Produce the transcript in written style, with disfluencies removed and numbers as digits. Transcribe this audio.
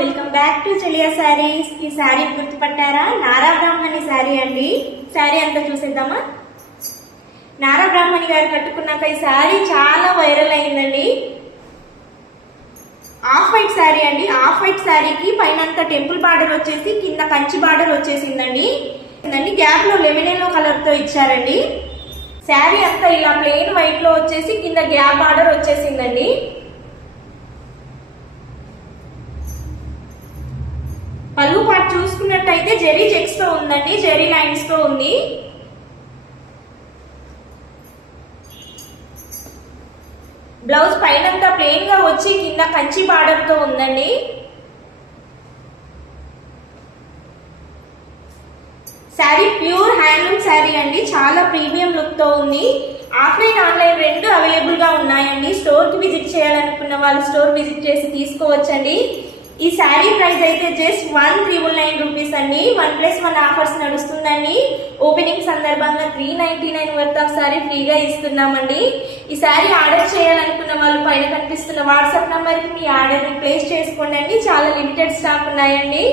Welcome back to చెలియా శారీస్. ఈ శారీ గుర్తుపట్టారా? నారా బ్రాహ్మణి శారీ అండి. శారీ అంతా చూసేద్దామా? నారా బ్రాహ్మణి గారు కట్టుకున్నాక ఈ శారీ చాలా వైరల్ అయిందండి. ఆఫ్ వైట్ శారీ అండి. ఆఫ్ వైట్ శారీకి పైనంతా టెంపుల్ బార్డర్ వచ్చేసి కింద కంచి బార్డర్ వచ్చేసిందండి. గ్యాప్ లో లెమన్ ఎల్లో కలర్ తో ఇచ్చారండి. శారీ అంతా ఇలా ప్లెయిన్ వైట్ లో వచ్చేసి కింద గ్యాప్ బార్డర్ వచ్చేసిందండి. పళ్ళు పాటు చూసుకున్నట్టయితే జెరీ చెక్స్ తో ఉందండి, జెరీ లైన్స్ తో ఉంది. బ్లౌజ్ పైనంతా ప్లెయిన్ గా వచ్చి కింద కంచి బార్డర్ తో ఉందండి. శారీ ప్యూర్ హ్యాండ్లూమ్ శారీ అండి. చాలా ప్రీమియం లుక్ తో ఉంది. ఆఫ్లైన్ ఆన్లైన్ రెండు అవైలబుల్ గా ఉన్నాయండి. స్టోర్ కి విజిట్ చేయాలనుకున్న వాళ్ళు స్టోర్ విజిట్ చేసి తీసుకోవచ్చండి. ఈ శారీ ప్రైస్ అయితే జస్ట్ 1,999 రూపీస్ అండి. 1+1 ఆఫర్స్ నడుస్తుందండి. ఓపెనింగ్ సందర్భంగా 399 వర్త్ ఆఫ్ శారీ ఫ్రీగా ఇస్తున్నామండి. ఈ శారీ ఆర్డర్ చేయాలనుకున్న వాళ్ళు పైన కనిపిస్తున్న వాట్సాప్ నంబర్ కి మీ ఆర్డర్ ని ప్లేస్ చేసుకోండి. చాలా లిమిటెడ్ స్టాక్ ఉన్నాయండి.